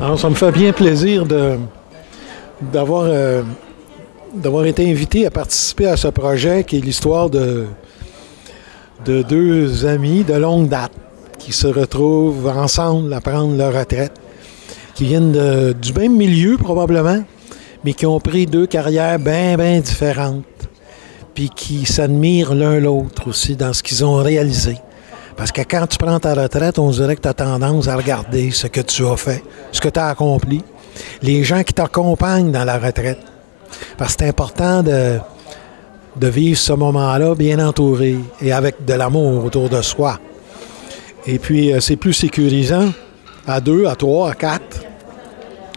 Alors, ça me fait bien plaisir d'avoir d'avoir été invité à participer à ce projet qui est l'histoire de deux amis de longue date qui se retrouvent ensemble à prendre leur retraite, qui viennent du même milieu probablement, mais qui ont pris deux carrières bien, bien différentes, puis qui s'admirent l'un l'autre aussi dans ce qu'ils ont réalisé. Parce que quand tu prends ta retraite, on dirait que tu as tendance à regarder ce que tu as fait, ce que tu as accompli, les gens qui t'accompagnent dans la retraite. Parce que c'est important de vivre ce moment-là bien entouré et avec de l'amour autour de soi. Et puis, c'est plus sécurisant à 2, à 3, à 4,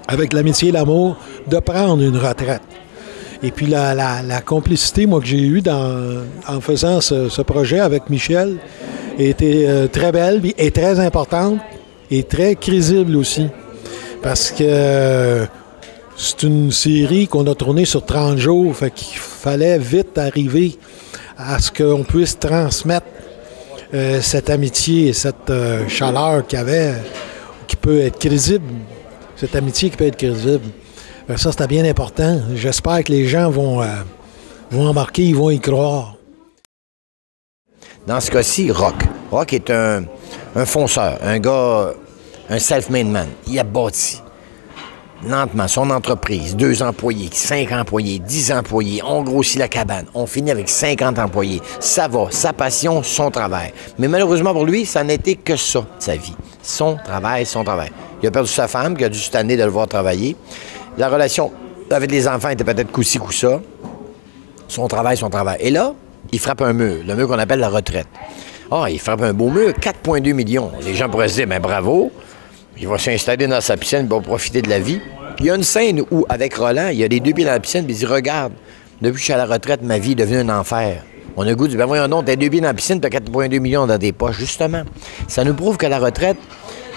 avec l'amitié et l'amour, de prendre une retraite. Et puis, la complicité, moi, que j'ai eue en faisant ce projet avec Michel, était très belle et très importante et très crédible aussi. Parce que c'est une série qu'on a tournée sur 30 jours, fait qu'il fallait vite arriver à ce qu'on puisse transmettre cette amitié et cette chaleur qu'il y avait, qui peut être crédible. Cette amitié qui peut être crédible. Ça, c'était bien important. J'espère que les gens vont embarquer, ils vont y croire. Dans ce cas-ci, Rock. Rock est un fonceur, un gars, un self-made man. Il a bâti lentement son entreprise, 2 employés, 5 employés, 10 employés. On grossit la cabane. On finit avec 50 employés. Ça va, sa passion, son travail. Mais malheureusement pour lui, ça n'était que ça, sa vie. Son travail, son travail. Il a perdu sa femme, qui a dû cette année de le voir travailler. La relation avec les enfants était peut-être coup-ci, coup-ça. Son travail, son travail. Et là, il frappe un mur, le mur qu'on appelle la retraite. Ah, il frappe un beau mur, 4,2 millions. Les gens pourraient se dire, mais bravo, il va s'installer dans sa piscine, il va profiter de la vie. Il y a une scène où, avec Roland, il y a les 2 pieds dans la piscine, puis il dit, regarde, depuis que je suis à la retraite, ma vie est devenue un enfer. On a le goût de dire, ben voyons donc, t'as 2 pieds dans la piscine, t'as 4,2 millions dans tes poches. Justement, ça nous prouve que la retraite,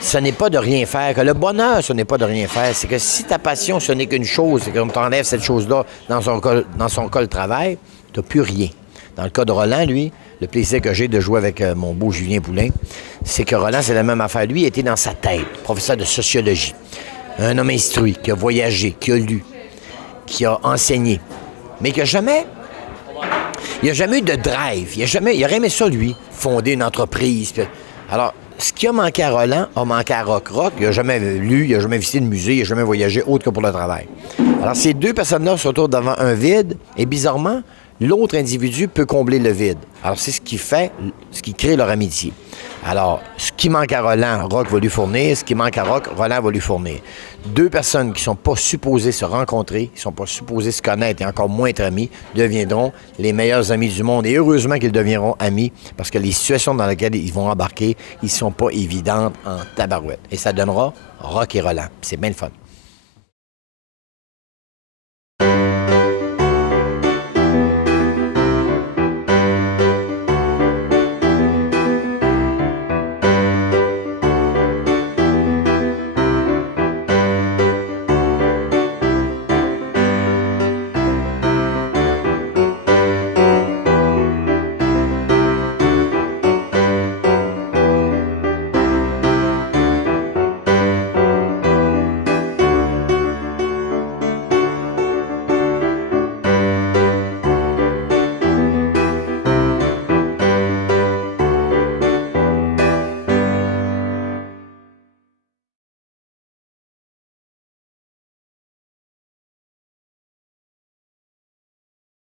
ce n'est pas de rien faire, que le bonheur, ce n'est pas de rien faire. C'est que si ta passion, ce n'est qu'une chose, c'est qu'on t'enlève cette chose-là dans son cas, le travail, t'as plus rien. Dans le cas de Roland, lui, le plaisir que j'ai de jouer avec mon beau Julien Poulin, c'est que Roland, c'est la même affaire. Lui, il était dans sa tête, professeur de sociologie. Un homme instruit, qui a voyagé, qui a lu, qui a enseigné, mais qui n'a jamais... Il n'a jamais eu de drive. Il aurait aimé ça, lui, fonder une entreprise. Alors, ce qui a manqué à Roland a manqué à Rock. Rock, il n'a jamais lu, il n'a jamais visité de musée, il n'a jamais voyagé autre que pour le travail. Alors, ces deux personnes-là se retrouvent devant un vide, et bizarrement, l'autre individu peut combler le vide. Alors, c'est ce qui crée leur amitié. Alors, ce qui manque à Roland, Rock va lui fournir. Ce qui manque à Rock, Roland va lui fournir. Deux personnes qui ne sont pas supposées se rencontrer, qui ne sont pas supposées se connaître et encore moins être amis, deviendront les meilleurs amis du monde. Et heureusement qu'ils deviendront amis parce que les situations dans lesquelles ils vont embarquer, ils ne sont pas évidentes en tabarouette. Et ça donnera Rock et Roland. C'est bien le fun.